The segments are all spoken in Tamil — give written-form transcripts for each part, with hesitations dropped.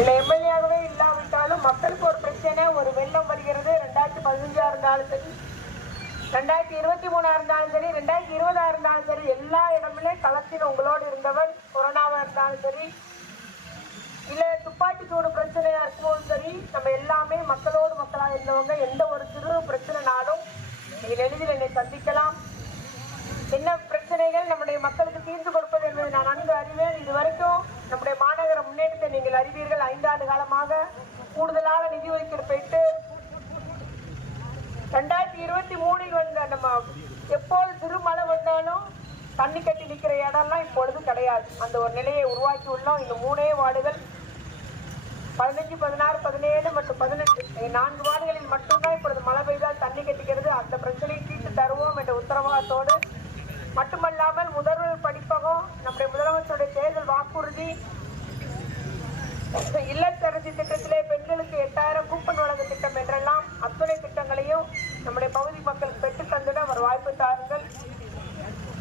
இல்ல எம்எல்ஏவே இல்லாவிட்டாலும் மக்களுக்கு ஒரு பிரச்சனை, ஒரு வெள்ளம் வருகிறது. 2015 இருந்தாலும் சரி, 2023 இருந்தாலும் சரி, 2020 இருந்தாலும் சரி, எல்லா இடமுமே களத்தில் உங்களோடு இருந்தவர். கொரோனாவா இருந்தாலும் சரி, இல்ல துப்பாக்கி சூடு பிரச்சனையா இருக்கும்போது சரி, நம்ம எல்லாமே மக்களோடு மக்களா இருந்தவங்க. எந்த ஒரு சிறு பிரச்சனைனாலும் நீங்கள் எளிதில் என்னை சந்திக்கலாம். என்ன பிரச்சனைகள் நம்முடைய மக்களுக்கு தீர்த்து கொடுப்பது என்பதை நான் நன்கு அறிவேன். இதுவரைக்கும் நம்முடைய மாநகர முன்னேற்றத்தை நீங்கள் அறிவீர்கள். 5 ஆண்டு காலமாக கூடுதலாக நிதி ஒதுக்கீடு போயிட்டு 2023 வந்த நம்ம எப்போது திருமழை வந்தாலும் தண்ணி கட்டி நிற்கிற இடம்லாம் இப்பொழுது கிடையாது. அந்த ஒரு நிலையை உருவாக்கி உள்ளோம். இந்த 3 வார்டுகள் 15, 16, 17 மற்றும் 18 4 வார்டுகளில் மட்டும்தான் இப்பொழுது மழை பெய்தால் தண்ணி கட்டிக்கிறது. அந்த பிரச்சனையை தீர்த்து தருவோம் என்ற உத்தரவாதத்தோடு மட்டுமல்லாமல் முதல்வர் படிப்பகம், நம்முடைய முதலமைச்சருடைய தேர்தல் வாக்குறுதி, இல்லத்தரசி திட்டத்திலே பெண்களுக்கு 8000 கூப்பன் வழங்கும் திட்டம் என்றெல்லாம் அத்துணை திட்டங்களையும் நம்முடைய பகுதி மக்களுக்கு பெற்று தந்துட அவர் வாய்ப்பு தாருங்கள்.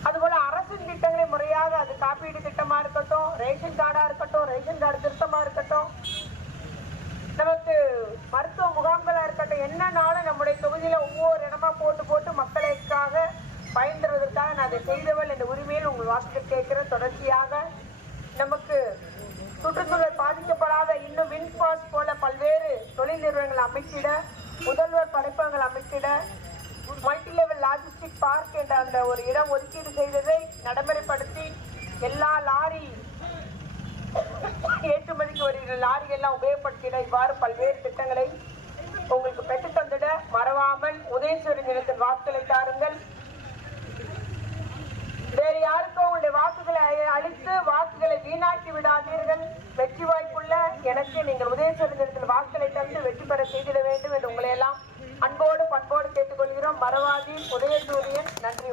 அதுபோல அரசின் திட்டங்களை முறையாக, அது காப்பீடு திட்டமா இருக்கட்டும், ரேஷன் கார்டா இருக்கட்டும், ரேஷன் கார்டு திருத்தமா இருக்கட்டும், நமக்கு மருத்துவ முகாம்களா இருக்கட்டும், என்னன்னாலும் நம்முடைய தொகுதியில ஒவ்வொரு இடமா போட்டு மக்களுக்காக பயன் தருவதற்காக நான் அதை செய்தவள் என்ற உரிமையில் உங்கள் வாக்குகள் கேட்கிற. தொடர்ச்சியாக நமக்கு சுற்றுச்சூழல் பாதிக்கப்படாத இன்னும் வின்பாஸ் போல பல்வேறு தொழில் நிறுவனங்கள் அமைத்திட, முதல்வர் படைப்பகங்கள் அமைத்திட, மல்டி லெவல் லாஜிஸ்டிக் பார்க் என்ற அந்த ஒரு இடம் ஒதுக்கீடு செய்ததை நடைமுறைப்படுத்தி எல்லா லாரி ஏற்றுமதிக்கு வருகிற லாரிகள் எல்லாம் உபயோகப்படுத்திட, இவ்வாறு பல்வேறு திட்டங்களை உங்களுக்கு பெற்றுத் தந்திட மறவாமல் உதயசூரியன் நிலத்தில் வாக்குகளை தாருங்கள். வேறு யாருக்கும் உங்களுடைய வாக்குகளை அளித்து வாக்குகளை வீணாக்கி விடாதீர்கள். வெற்றி வாய்ப்புள்ள எனக்கு நீங்கள் உதயசூரியன் வாக்குகளை தந்து வெற்றி பெற செய்திட வேண்டும் என்று உங்களை எல்லாம் அன்போடு பண்போடு கேட்டுக்கொள்கிறோம். மறவாதி உதயசூரியன். நன்றி.